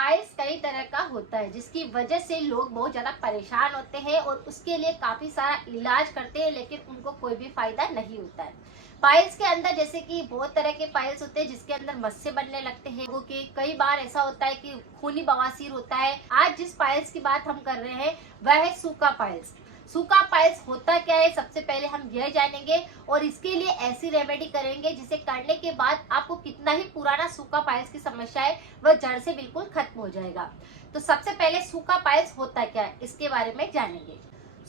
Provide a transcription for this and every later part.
Piles कई तरह का होता है जिसकी वजह से लोग बहुत ज्यादा परेशान होते हैं और उसके लिए काफी सारा इलाज करते हैं, लेकिन उनको कोई भी फायदा नहीं होता है। पाइल्स के अंदर जैसे कि बहुत तरह के पाइल्स होते हैं जिसके अंदर मस्से बनने लगते हैं लोगों के। कई बार ऐसा होता है कि खूनी बवासीर होता है। आज जिस पाइल्स की बात हम कर रहे हैं वह है सूखा पाइल्स। सूखा पाइल्स होता क्या है, सबसे पहले हम यह जानेंगे और इसके लिए ऐसी रेमेडी करेंगे जिसे करने के बाद आपको कितना ही पुराना सूखा पाइल्स की समस्या है वह जड़ से बिल्कुल खत्म हो जाएगा। तो सबसे पहले सूखा पाइल्स होता क्या है इसके बारे में जानेंगे।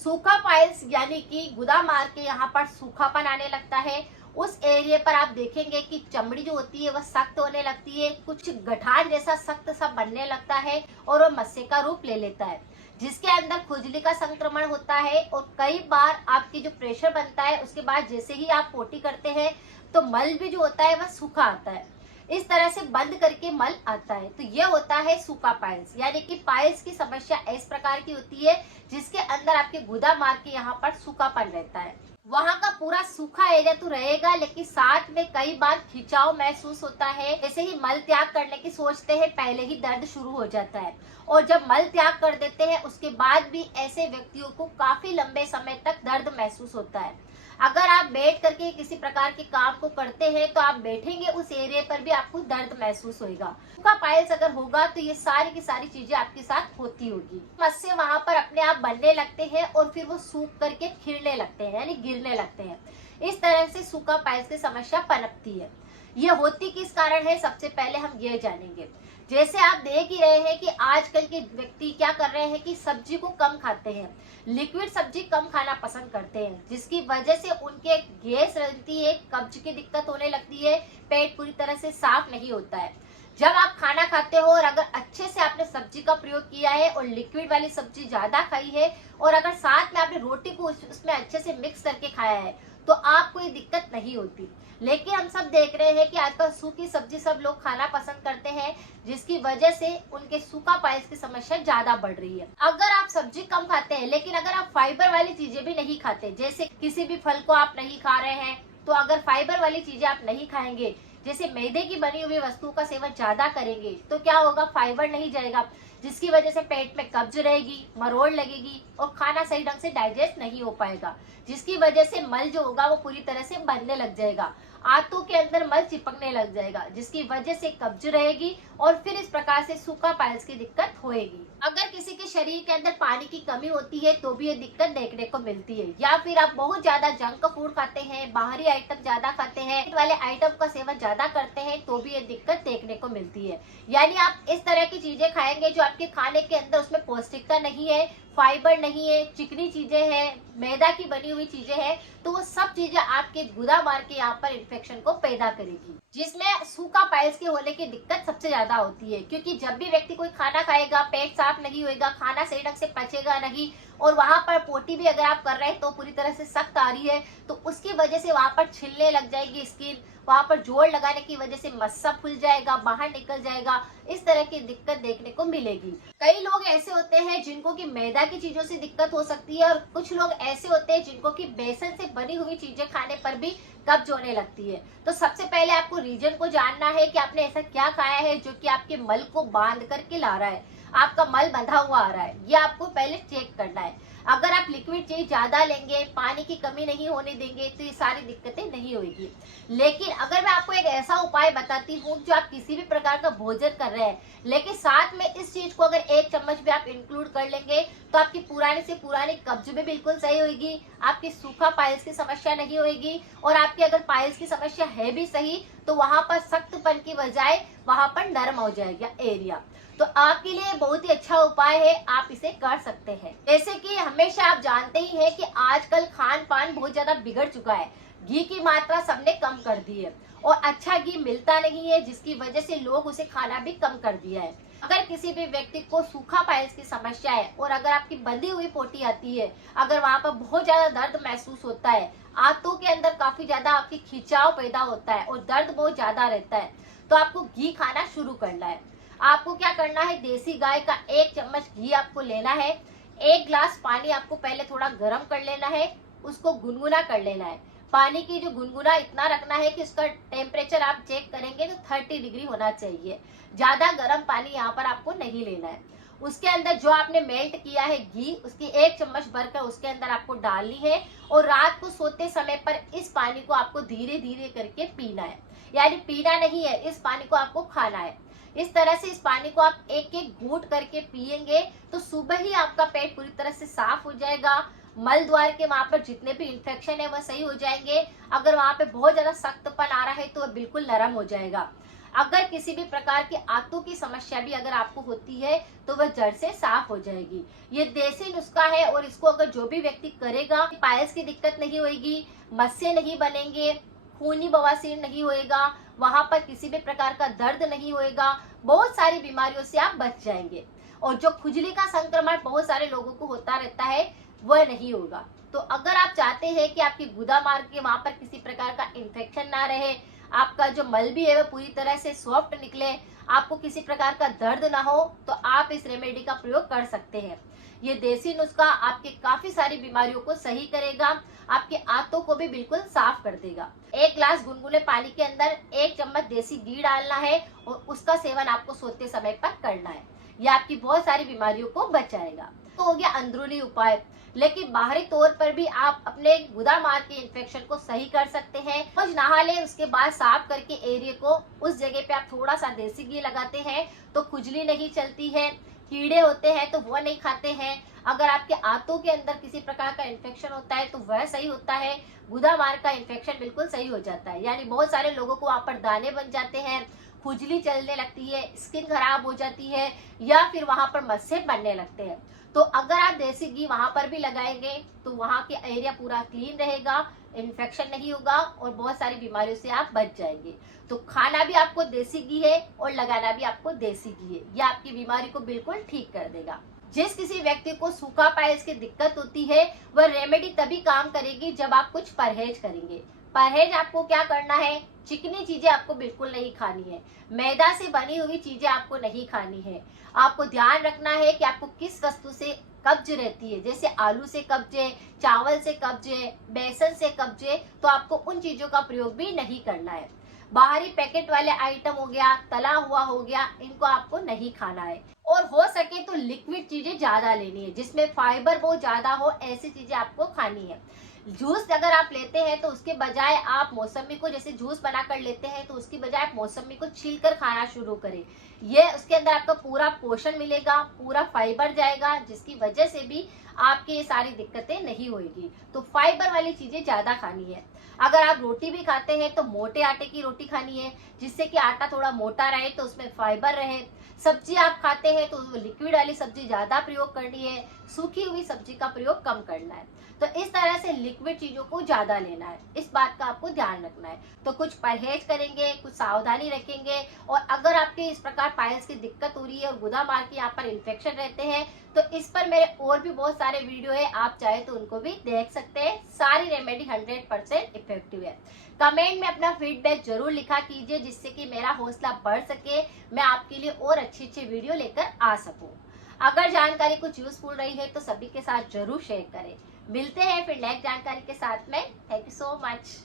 सूखा पाइल्स यानी कि गुदा मार के यहाँ पर सूखापन आने लगता है। उस एरिया पर आप देखेंगे कि चमड़ी जो होती है वह सख्त होने लगती है, कुछ गठान जैसा सख्त सा बनने लगता है और वह मस्से का रूप ले लेता है जिसके अंदर खुजली का संक्रमण होता है। और कई बार आपकी जो प्रेशर बनता है उसके बाद जैसे ही आप पोटी करते हैं तो मल भी जो होता है वह सूखा आता है। इस तरह से बंद करके मल आता है। तो यह होता है सूखा पाइल्स, यानी कि पाइल्स की समस्या इस प्रकार की होती है जिसके अंदर आपके गुदा मार के यहाँ पर सूखापन रहता है। वहाँ का पूरा सूखा एरिया तो रहेगा लेकिन साथ में कई बार खिंचाव महसूस होता है। जैसे ही मल त्याग करने की सोचते हैं पहले ही दर्द शुरू हो जाता है और जब मल त्याग कर देते हैं उसके बाद भी ऐसे व्यक्तियों को काफी लंबे समय तक दर्द महसूस होता है। अगर आप बैठ करके किसी प्रकार के काम को करते हैं तो आप बैठेंगे उस एरिया पर भी आपको दर्द महसूस होगा। सूखा पाइल्स अगर होगा तो ये सारी की सारी चीजें आपके साथ होती होगी। मस्से वहां पर अपने आप बनने लगते हैं और फिर वो सूख करके खिलने लगते हैं यानी गिरने लगते हैं। इस तरह से सूखा पाइल्स की समस्या पनपती है। ये होती किस कारण है सबसे पहले हम ये जानेंगे। जैसे आप देख ही रहे हैं कि आजकल के व्यक्ति क्या कर रहे हैं कि सब्जी को कम खाते हैं, लिक्विड सब्जी कम खाना पसंद करते हैं जिसकी वजह से उनके गैस रहती है, कब्ज की दिक्कत होने लगती है, पेट पूरी तरह से साफ नहीं होता है। जब आप खाना खाते हो और अगर अच्छे से आपने सब्जी का प्रयोग किया है और लिक्विड वाली सब्जी ज्यादा खाई है और अगर साथ में आपने रोटी को उसमें अच्छे से मिक्स करके खाया है तो आपको ये दिक्कत नहीं होती। लेकिन हम सब देख रहे हैं कि आजकल सूखी सब्जी सब लोग खाना पसंद करते हैं जिसकी वजह से उनके सूखा पाइल्स की समस्या ज्यादा बढ़ रही है। अगर आप सब्जी कम खाते हैं लेकिन अगर आप फाइबर वाली चीजें भी नहीं खाते, जैसे किसी भी फल को आप नहीं खा रहे हैं, तो अगर फाइबर वाली चीजें आप नहीं खाएंगे, जैसे मैदे की बनी हुई वस्तुओं का सेवन ज्यादा करेंगे तो क्या होगा, फाइबर नहीं जाएगा जिसकी वजह से पेट में कब्ज रहेगी, मरोड़ लगेगी और खाना सही ढंग से डाइजेस्ट नहीं हो पाएगा जिसकी वजह से मल जो होगा वो पूरी तरह से बनने लग जाएगा, आंतों के अंदर मल चिपकने लग जाएगा जिसकी वजह से कब्ज रहेगी और फिर इस प्रकार से सूखा पाइल्स की दिक्कत होएगी। अगर किसी के शरीर के अंदर पानी की कमी होती है तो भी ये दिक्कत देखने को मिलती है, या फिर आप बहुत ज्यादा जंक फूड खाते हैं, बाहरी आइटम ज्यादा खाते हैं, वाले आइटम का सेवन ज्यादा करते हैं तो भी ये दिक्कत देखने को मिलती है। यानी आप इस तरह की चीजें खाएंगे जो आपके खाने के अंदर उसमें पौष्टिकता नहीं है, फाइबर नहीं है, चिकनी चीजें हैं, मैदा की बनी हुई चीजें हैं, तो वो सब चीजें आपके गुदा मार के यहाँ पर इन्फेक्शन को पैदा करेगी जिसमें सूखा पाइल्स के होने की दिक्कत सबसे ज्यादा होती है। क्योंकि जब भी व्यक्ति कोई खाना खाएगा पेट साफ नहीं होएगा, खाना सही ढंग से पचेगा नहीं और वहां पर पोटी भी अगर आप कर रहे हैं तो पूरी तरह से सख्त आ रही है तो उसकी वजह से वहां पर छिलने लग जाएगी स्किन, वहां पर जोड़ लगाने की वजह से मस्सा फूल जाएगा, बाहर निकल जाएगा, इस तरह की दिक्कत देखने को मिलेगी। कई लोग ऐसे होते हैं जिनको कि मैदा की चीजों से दिक्कत हो सकती है और कुछ लोग ऐसे होते हैं जिनको कि बेसन से बनी हुई चीजें खाने पर भी कब्ज होने लगती है। तो सबसे पहले आपको रीजन को जानना है कि आपने ऐसा क्या खाया है जो कि आपके मल को बांध करके ला रहा है, आपका मल बंधा हुआ आ रहा है, ये आपको पहले चेक करना है। अगर आप लिक्विड चीज ज्यादा लेंगे, पानी की कमी नहीं होने देंगे तो ये सारी दिक्कतें नहीं होगी। लेकिन अगर मैं आपको एक ऐसा उपाय बताती हूँ जो आप किसी भी प्रकार का भोजन कर रहे हैं लेकिन साथ में इस चीज को अगर 1 चम्मच भी आप इंक्लूड कर लेंगे तो आपकी पुरानी से पुरानी कब्ज भी बिल्कुल सही होगी, आपकी सूखा पाइल्स की समस्या नहीं होगी और आपकी अगर पाइल्स की समस्या है भी सही तो वहां पर सख्तपन की बजाय वहां पर नरम हो जाएगा एरिया। तो आपके लिए बहुत ही अच्छा उपाय है, आप इसे कर सकते हैं। जैसे कि हमेशा आप जानते ही हैं कि आजकल खान पान बहुत ज्यादा बिगड़ चुका है, घी की मात्रा सबने कम कर दी है और अच्छा घी मिलता नहीं है जिसकी वजह से लोग उसे खाना भी कम कर दिया है। अगर किसी भी व्यक्ति को सूखा पाइल्स की समस्या है और अगर आपकी बंधी हुई पोटी आती है, अगर वहां पर बहुत ज्यादा दर्द महसूस होता है, आंतों के अंदर काफी ज्यादा आपकी खिंचाव पैदा होता है और दर्द बहुत ज्यादा रहता है, तो आपको घी खाना शुरू करना है। आपको क्या करना है, देसी गाय का 1 चम्मच घी आपको लेना है, 1 गिलास पानी आपको पहले थोड़ा गर्म कर लेना है, उसको गुनगुना कर लेना है, पानी की जो गुनगुना इतना रखना है कि उसका टेम्परेचर आप चेक करेंगे तो 30 डिग्री होना चाहिए। ज्यादा गर्म पानी यहाँ पर आपको नहीं लेना है। उसके अंदर जो आपने मेल्ट किया है घी, उसकी 1 चम्मच भरकर उसके अंदर आपको डालनी है और रात को सोते समय पर इस पानी को आपको धीरे धीरे करके पीना है। यानी पीना नहीं है, इस पानी को आपको खाना है। इस तरह से इस पानी को आप एक एक घूंट करके पिएंगे तो सुबह ही आपका पेट पूरी तरह से साफ हो जाएगा। मल द्वार के वहां पर जितने भी इंफेक्शन है वह सही हो जाएंगे। अगर वहां पे बहुत ज्यादा सख्तपन आ रहा है तो वह बिल्कुल नरम हो जाएगा। अगर किसी भी प्रकार की आंतों की समस्या भी अगर आपको होती है तो वह जड़ से साफ हो जाएगी। ये देसी नुस्खा है और इसको अगर जो भी व्यक्ति करेगा, पायल्स की दिक्कत नहीं होगी, मस्से नहीं बनेंगे, खूनी बवासीर नहीं होएगा, वहां पर किसी भी प्रकार का दर्द नहीं होएगा, बहुत सारी बीमारियों से आप बच जाएंगे। और जो खुजली का संक्रमण बहुत सारे लोगों को होता रहता है वह नहीं होगा। तो अगर आप चाहते हैं कि आपकी गुदा मार्ग के वहां पर किसी प्रकार का इन्फेक्शन ना रहे, आपका जो मल भी है वह पूरी तरह से सॉफ्ट निकले, आपको किसी प्रकार का दर्द ना हो, तो आप इस रेमेडी का प्रयोग कर सकते हैं। ये देसी नुस्खा आपके काफी सारी बीमारियों को सही करेगा, आपके आंतों को भी बिल्कुल साफ कर देगा। 1 ग्लास गुनगुने पानी के अंदर 1 चम्मच देसी घी डालना है और उसका सेवन आपको सोते समय पर करना है। यह आपकी बहुत सारी बीमारियों को बचाएगा। तो हो गया अंदरूनी उपाय, लेकिन बाहरी तौर पर भी आप अपने गुदा मार्ग के इन्फेक्शन को सही कर सकते हैं। रोज नहा ले, उसके बाद साफ करके एरिया को उस जगह पे आप थोड़ा सा देसी घी लगाते हैं तो खुजली नहीं चलती है, कीड़े होते हैं तो वो नहीं खाते हैं। अगर आपके आंतों के अंदर किसी प्रकार का इन्फेक्शन होता है तो वह सही होता है, गुदा मार्ग का इन्फेक्शन बिल्कुल सही हो जाता है। यानी बहुत सारे लोगों को वहां पर दाने बन जाते हैं, खुजली चलने लगती है, स्किन खराब हो जाती है या फिर वहां पर मस्से बनने लगते हैं। तो अगर आप देसी घी वहां पर भी लगाएंगे तो वहां के एरिया पूरा क्लीन रहेगा, इन्फेक्शन नहीं होगा और बहुत सारी बीमारियों से आप बच जाएंगे। तो खाना भी आपको देसी घी है और लगाना भी आपको देसी घी है। यह आपकी बीमारी को बिल्कुल ठीक कर देगा। जिस किसी व्यक्ति को सूखा पायल्स की दिक्कत होती है वह रेमेडी तभी काम करेगी जब आप कुछ परहेज करेंगे। परहेज आपको क्या करना है, चिकनी चीजें आपको बिल्कुल नहीं खानी है, मैदा से बनी हुई चीजें आपको नहीं खानी है। आपको ध्यान रखना है कि आपको किस वस्तु से कब्ज रहती है, जैसे आलू से कब्ज है, चावल से कब्ज है, बेसन से कब्ज है, तो आपको उन चीजों का प्रयोग भी नहीं करना है। बाहरी पैकेट वाले आइटम हो गया, तला हुआ हो गया, इनको आपको नहीं खाना है। और हो सके तो लिक्विड चीजें ज्यादा लेनी है, जिसमें फाइबर बहुत ज्यादा हो, ऐसी चीजें आपको खानी है। जूस अगर आप लेते हैं तो उसके बजाय आप मौसमी को, जैसे जूस बनाकर लेते हैं तो उसकी बजाय आप मौसमी को छीलकर खाना शुरू करें। ये उसके अंदर आपको पूरा पोषण मिलेगा, पूरा फाइबर जाएगा, जिसकी वजह से भी आपकी ये सारी दिक्कतें नहीं होगी। तो फाइबर वाली चीजें ज्यादा खानी है। अगर आप रोटी भी खाते हैं तो मोटे आटे की रोटी खानी है, जिससे कि आटा थोड़ा मोटा रहे तो उसमें फाइबर रहे। सब्जी आप खाते हैं तो लिक्विड वाली सब्जी ज्यादा प्रयोग करनी है, सूखी हुई सब्जी का प्रयोग कम करना है। तो इस तरह से लिक्विड चीजों को ज्यादा लेना है, इस बात का आपको ध्यान रखना है। तो कुछ परहेज करेंगे, कुछ सावधानी रखेंगे। और अगर आपके इस प्रकार पायल्स की दिक्कत हो रही है और गुदा मार्ग के यहाँ पर इन्फेक्शन रहते हैं तो इस पर मेरे और भी बहुत सारे वीडियो है, आप चाहे तो उनको भी देख सकते हैं। सारी रेमेडी 100% इफेक्टिव है। कमेंट में अपना फीडबैक जरूर लिखा कीजिए, जिससे कि मेरा हौसला बढ़ सके, मैं आपके लिए और अच्छे वीडियो लेकर आ सकूं। अगर जानकारी कुछ यूजफुल रही है तो सभी के साथ जरूर शेयर करें। मिलते हैं फिर नेक्स्ट जानकारी के साथ में। Thank you so much.